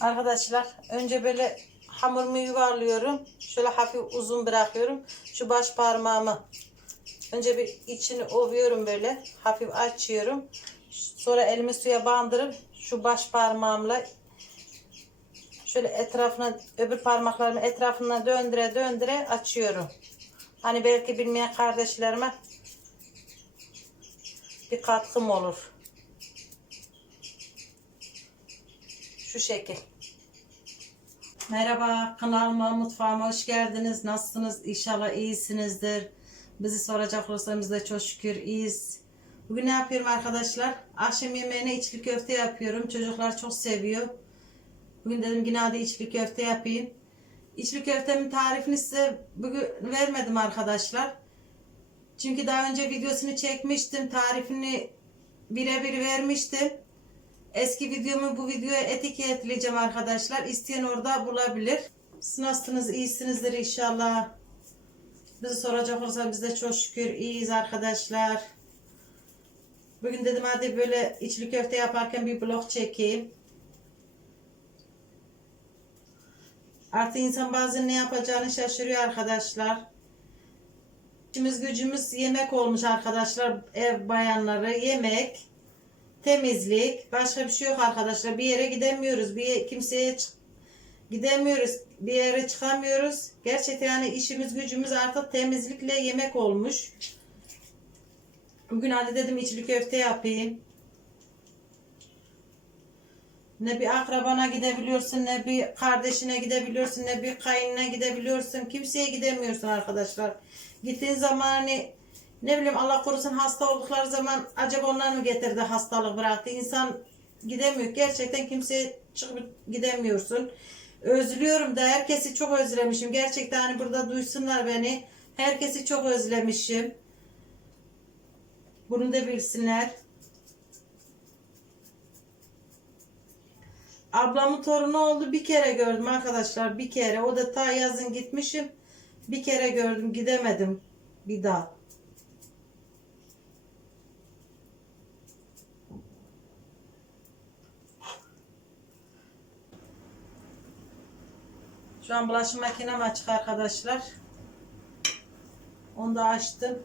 Arkadaşlar önce böyle hamurumu yuvarlıyorum. Şöyle hafif uzun bırakıyorum. Şu baş parmağımı önce bir içini ovuyorum böyle. Hafif açıyorum. Sonra elimi suya bandırıp şu baş parmağımla şöyle etrafına öbür parmaklarımı etrafına döndüre döndüre açıyorum. Hani belki bilmeyen kardeşlerime bir katkım olur. Şu şekil. Merhaba kanalıma mutfağıma hoş geldiniz. Nasılsınız? İnşallah iyisinizdir. Bizi soracak olursanız da çok şükür iyiyiz. Bugün ne yapıyorum arkadaşlar? Akşam yemeğine içli köfte yapıyorum. Çocuklar çok seviyor. Bugün dedim yine hadi içli köfte yapayım. İçli köftemin tarifini size bugün vermedim arkadaşlar. Çünkü daha önce videosunu çekmiştim. Tarifini birebir vermiştim. Eski videomu bu videoya etiketleyeceğim arkadaşlar. İsteyen orada bulabilir. Siz nasılsınız? İyisinizdir inşallah. Bizi soracak olursa biz de çok şükür iyiyiz arkadaşlar. Bugün dedim hadi böyle içli köfte yaparken bir vlog çekeyim. Artık insan bazen ne yapacağını şaşırıyor arkadaşlar. İşimiz gücümüz yemek olmuş arkadaşlar. Ev bayanları yemek, temizlik. Başka bir şey yok arkadaşlar. Bir yere gidemiyoruz. Bir kimseye gidemiyoruz. Bir yere çıkamıyoruz. Gerçekten yani işimiz gücümüz artık temizlikle yemek olmuş. Bugün hadi dedim içli köfte yapayım. Ne bir akrabana gidebiliyorsun, ne bir kardeşine gidebiliyorsun, ne bir kayınına gidebiliyorsun. Kimseye gidemiyorsun arkadaşlar. Gittiğin zaman hani ne bileyim Allah korusun hasta oldukları zaman acaba onlar mı getirdi hastalık bıraktı? İnsan gidemiyor. Gerçekten kimseye çıkıp gidemiyorsun. Özlüyorum da herkesi çok özlemişim. Gerçekten hani burada duysunlar beni. Herkesi çok özlemişim. Bunu da bilsinler. Ablamın torunu oldu bir kere gördüm arkadaşlar bir kere. O da ta yazın gitmişim. Bir kere gördüm gidemedim bir daha. Şu an bulaşık makinem açık arkadaşlar. Onu da açtım.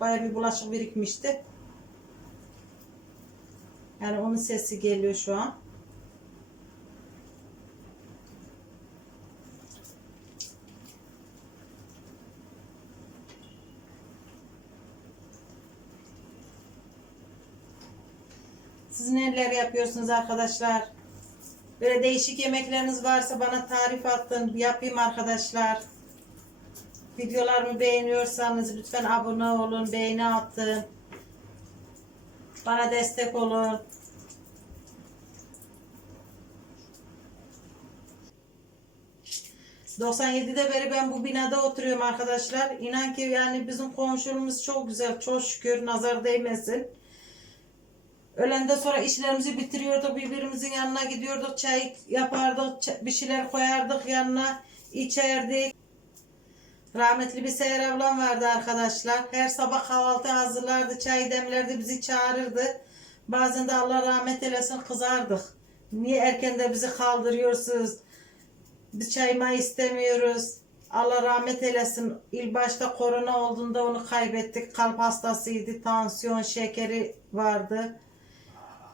Baya bir bulaşık birikmişti. Yani onun sesi geliyor şu an. Siz neler yapıyorsunuz arkadaşlar? Böyle değişik yemekleriniz varsa bana tarif atın. Yapayım arkadaşlar. Videolarımı beğeniyorsanız lütfen abone olun, beğeni atın. Bana destek olun. ...97'de beri ben bu binada oturuyorum arkadaşlar. İnan ki yani bizim komşumuz çok güzel, çok şükür nazar değmesin. Öğlenden sonra işlerimizi bitiriyorduk, birbirimizin yanına gidiyorduk, çay yapardık, bir şeyler koyardık yanına, içerdik. Rahmetli bir Seher ablam vardı arkadaşlar. Her sabah kahvaltı hazırlardı, çay demlerdi, bizi çağırırdı. Bazen de Allah rahmet eylesin kızardık. Niye erken de bizi kaldırıyorsunuz? Biz çayma istemiyoruz. Allah rahmet eylesin. İlk başta korona olduğunda onu kaybettik. Kalp hastasıydı, tansiyon, şekeri vardı.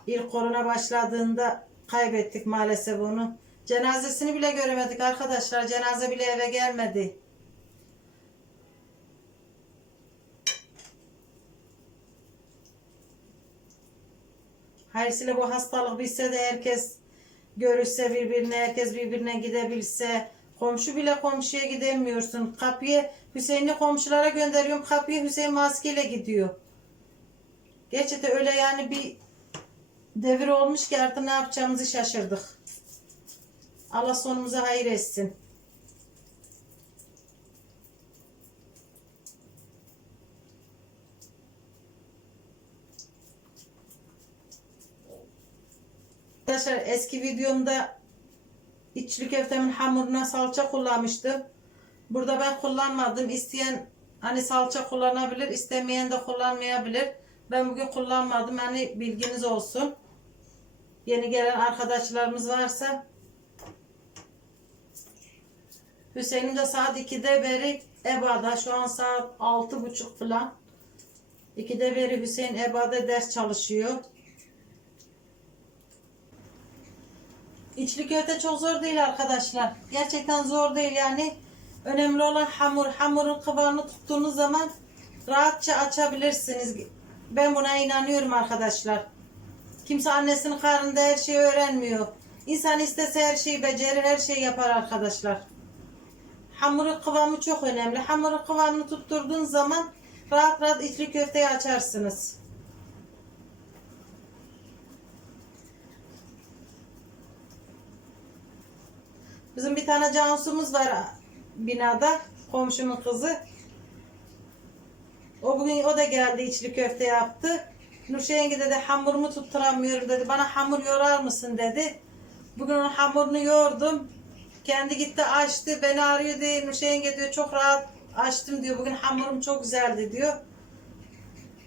İlk korona başladığında kaybettik maalesef onu. Cenazesini bile göremedik arkadaşlar. Cenaze bile eve gelmedi. Hayırlısıyla bu hastalık bitse de herkes görüşse birbirine, herkes birbirine gidebilse. Komşu bile komşuya gidemiyorsun. Kapıya Hüseyin'i komşulara gönderiyorum. Kapıya Hüseyin maskeyle gidiyor. Gerçekten öyle yani bir devir olmuş ki artık ne yapacağımızı şaşırdık. Allah sonumuzu hayır etsin. Arkadaşlar eski videomda içli köftemin hamuruna salça kullanmıştım. Burada ben kullanmadım. İsteyen hani salça kullanabilir, istemeyen de kullanmayabilir. Ben bugün kullanmadım. Hani bilginiz olsun. Yeni gelen arkadaşlarımız varsa Hüseyin'im de saat 2'de beri EBA'da. Şu an saat 6.30 falan. 2'de beri Hüseyin EBA'da ders çalışıyor. İçli köfte çok zor değil arkadaşlar. Gerçekten zor değil yani. Önemli olan hamur. Hamurun kıvamını tuttuğunuz zaman rahatça açabilirsiniz. Ben buna inanıyorum arkadaşlar. Kimse annesinin karnında her şeyi öğrenmiyor. İnsan istese her şeyi becerir, her şeyi yapar arkadaşlar. Hamurun kıvamı çok önemli. Hamurun kıvamını tutturduğun zaman rahat rahat içli köfteyi açarsınız. Bizim bir tane Cansu'muz var binada. Komşumun kızı. O bugün o da geldi içli köfte yaptı. Nurşe yenge dedi hamurumu tutturamıyorum dedi. Bana hamur yorar mısın dedi. Bugün onun hamurunu yoğurdum. Kendi gitti açtı. Beni arıyor diye Nurşe diyor çok rahat açtım diyor. Bugün hamurum çok güzeldi diyor.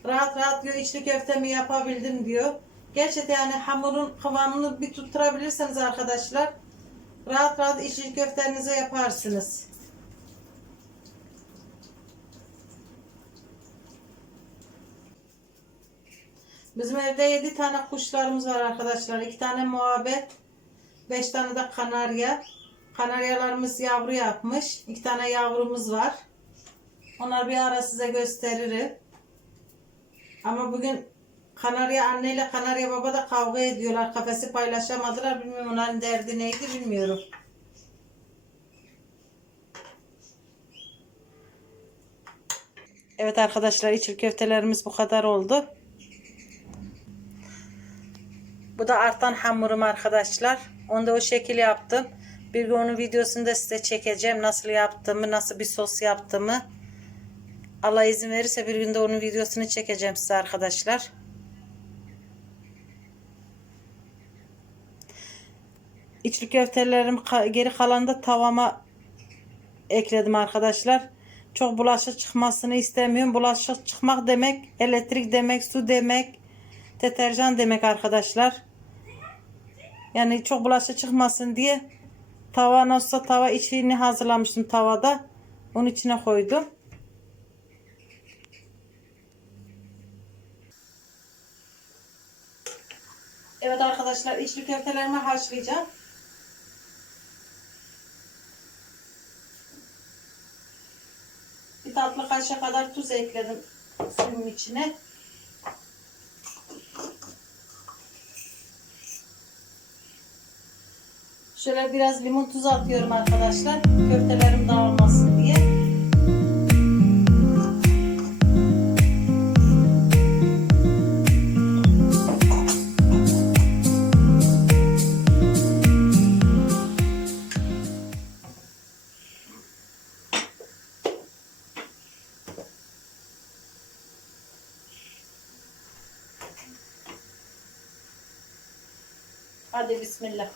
Rahat rahat diyor içli köftemi yapabildim diyor. Gerçekten yani hamurun kıvamını bir tutturabilirseniz arkadaşlar rahat rahat içli köftenizi yaparsınız. Bizim evde 7 tane kuşlarımız var arkadaşlar. 2 tane muhabbet, 5 tane de kanarya. Kanaryalarımız yavru yapmış. 2 tane yavrumuz var. Onları bir ara size gösteririm. Ama bugün kanarya anne ile kanarya baba da kavga ediyorlar. Kafesi paylaşamadılar. Bilmiyorum onların derdi neydi bilmiyorum. Evet arkadaşlar içli köftelerimiz bu kadar oldu. Bu da artan hamurum arkadaşlar. Onu da o şekil yaptım. Bir gün onun videosunu da size çekeceğim. Nasıl yaptığımı, nasıl bir sos yaptığımı. Allah izin verirse bir günde onun videosunu çekeceğim size arkadaşlar. İçli köftelerim geri kalan da tavama ekledim arkadaşlar. Çok bulaşık çıkmasını istemiyorum. Bulaşık çıkmak demek elektrik demek, su demek, deterjan demek arkadaşlar. Yani çok bulaşık çıkmasın diye tava nasılsa tava içini hazırlamıştım tavada. Onun içine koydum. Evet arkadaşlar içli köftelerimi haşlayacağım. Bir tatlı kaşığı kadar tuz ekledim suyun içine. Şöyle biraz limon tuzu atıyorum arkadaşlar. Köftelerim dağılmasın diye. Hadi bismillah.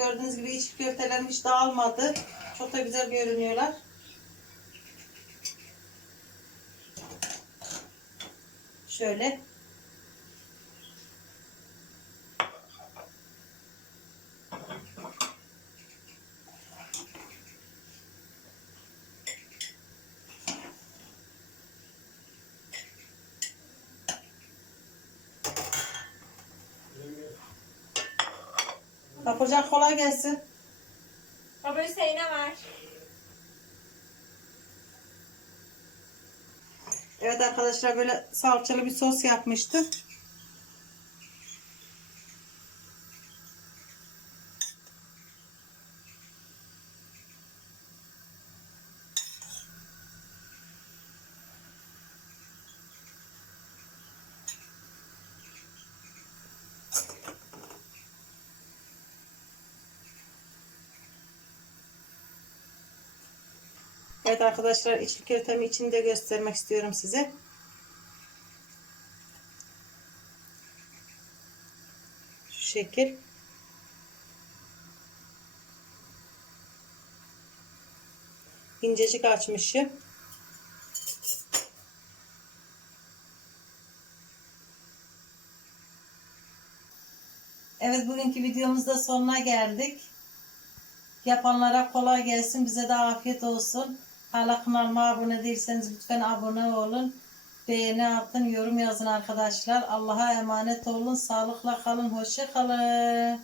Gördüğünüz gibi iç köftelerim hiç dağılmadı. Çok da güzel görünüyorlar. Şöyle. Kapırcan kolay gelsin. Baba Hüseyin'e ver. Evet arkadaşlar böyle salçalı bir sos yapmıştım. Evet arkadaşlar içli köftemi içinde göstermek istiyorum size. Şu şekil. İncecik açmışım. Evet bugünkü videomuzda sonuna geldik. Yapanlara kolay gelsin, bize de afiyet olsun. Hala kanalıma abone değilseniz lütfen abone olun. Beğeni atın, yorum yazın arkadaşlar. Allah'a emanet olun. Sağlıkla kalın. Hoşça kalın.